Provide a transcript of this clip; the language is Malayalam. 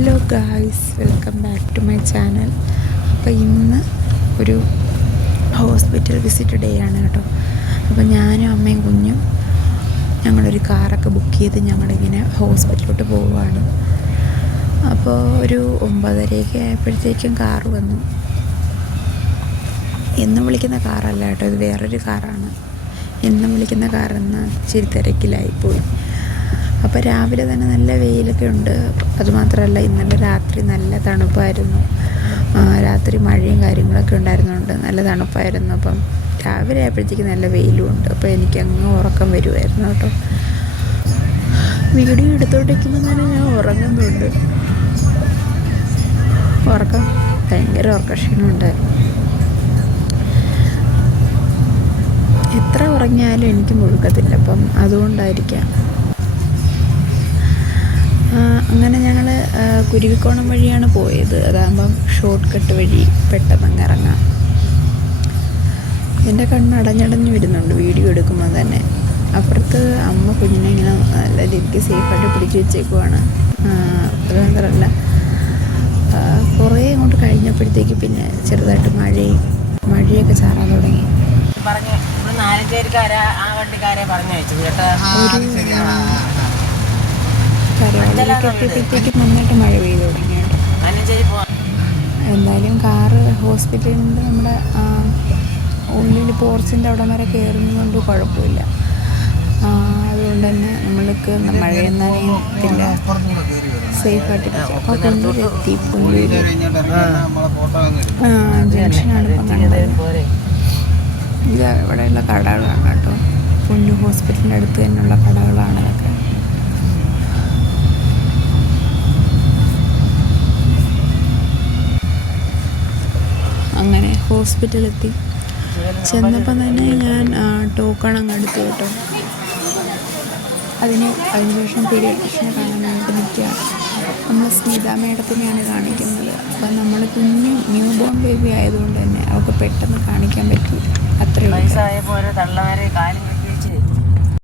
Hello guys, welcome back to my channel. അപ്പോൾ ഇന്ന് ഒരു ഹോസ്പിറ്റൽ വിസിറ്റ് ഡേ ആണ് കേട്ടോ. അപ്പോൾ ഞാനും അമ്മയും കുഞ്ഞും ഞങ്ങളൊരു കാറൊക്കെ ബുക്ക് ചെയ്ത് ഞങ്ങളിങ്ങനെ ഹോസ്പിറ്റലിലോട്ട് പോവുകയാണ്. അപ്പോൾ ഒരു 9:30 ആയപ്പോഴത്തേക്കും കാറ് വന്നു. എന്നും വിളിക്കുന്ന കാറല്ല കേട്ടോ, ഇത് വേറൊരു കാറാണ്. എന്നും വിളിക്കുന്ന കാറെന്ന് ഇച്ചിരി തിരക്കിലായിപ്പോയി. അപ്പോൾ രാവിലെ തന്നെ നല്ല വെയിലൊക്കെ ഉണ്ട്. അതുമാത്രമല്ല, ഇന്നലെ രാത്രി നല്ല തണുപ്പായിരുന്നു. രാത്രി മഴയും കാര്യങ്ങളൊക്കെ ഉണ്ടായിരുന്നുകൊണ്ട് നല്ല തണുപ്പായിരുന്നു. അപ്പം രാവിലെ ആയപ്പോഴത്തേക്ക് നല്ല വെയിലും ഉണ്ട്. അപ്പോൾ എനിക്കങ്ങ് ഉറക്കം വരുമായിരുന്നു കേട്ടോ. വീഡിയോ എടുത്തോണ്ടിരിക്കുമ്പോൾ തന്നെ ഞാൻ ഉറങ്ങുന്നുണ്ട്. ഭയങ്കര ഉറക്കക്ഷീണമുണ്ടായിരുന്നു. എത്ര ഉറങ്ങിയാലും എനിക്ക് മുഴുക്കത്തില്ല. അപ്പം അതുകൊണ്ടായിരിക്കാം. അങ്ങനെ ഞങ്ങൾ കുരുവിക്കോണം വഴിയാണ് പോയത്. അതാകുമ്പം ഷോർട്ട് കട്ട് വഴി പെട്ടെന്ന് ഇറങ്ങാം. എൻ്റെ കണ്ണ് അടഞ്ഞടഞ്ഞ് വരുന്നുണ്ട് വീഡിയോ എടുക്കുമ്പോൾ തന്നെ. അപ്പുറത്ത് അമ്മ കുഞ്ഞിനെ ഇങ്ങനെ നല്ല രീതിക്ക് സേഫായിട്ട് പിടിച്ച് വെച്ചേക്കുവാണ്. അതുമാത്രമല്ല, കുറേ അങ്ങോട്ട് കഴിഞ്ഞപ്പോഴത്തേക്ക് പിന്നെ ചെറുതായിട്ട് മഴയൊക്കെ ചാറാൻ തുടങ്ങി. കരവലയിലേക്ക് എത്തിയപ്പോഴത്തേക്കും നന്നായിട്ട് മഴ പെയ്തു തുടങ്ങിയാണ്. എന്തായാലും കാറ് ഹോസ്പിറ്റലിൽ നിന്ന് നമ്മുടെ ഉള്ളിൽ പോർച്ചിൻ്റെ അവിടെ വരെ കയറുന്നതുകൊണ്ട് കുഴപ്പമില്ല. അതുകൊണ്ട് തന്നെ നമ്മൾക്ക് മഴയൊന്നറിയത്തില്ല, സേഫായിട്ടിരിക്കും. അപ്പോൾ പുല്ലൂരെത്തി. പുല്ലൂർ ജംഗ്ഷനാണ് ഇപ്പം കണ്ടത്. ഇത് ഇവിടെയുള്ള കടകളാണ് കേട്ടോ. പുല്ലൂർ ഹോസ്പിറ്റലിൻ്റെ അടുത്ത് തന്നെയുള്ള കടകളാണ് ഇതൊക്കെ. അങ്ങനെ ഹോസ്പിറ്റലെത്തി. ചെന്നപ്പം തന്നെ ഞാൻ ടോക്കൺ അങ്ങ് എടുത്തു കേട്ടോ. അതിനുശേഷം പീഡിയാട്രീഷ്യനെ കാണാനായിട്ട് നിൽക്കുകയാണ്. നമ്മൾ സ്മിത മേഡത്തിനെയാണ് കാണിക്കുന്നത്. അപ്പം നമ്മൾ കുഞ്ഞ് ന്യൂ ബോൺ ബേബി ആയതുകൊണ്ട് തന്നെ അവൾക്ക് പെട്ടെന്ന് കാണിക്കാൻ പറ്റി. അത്രയും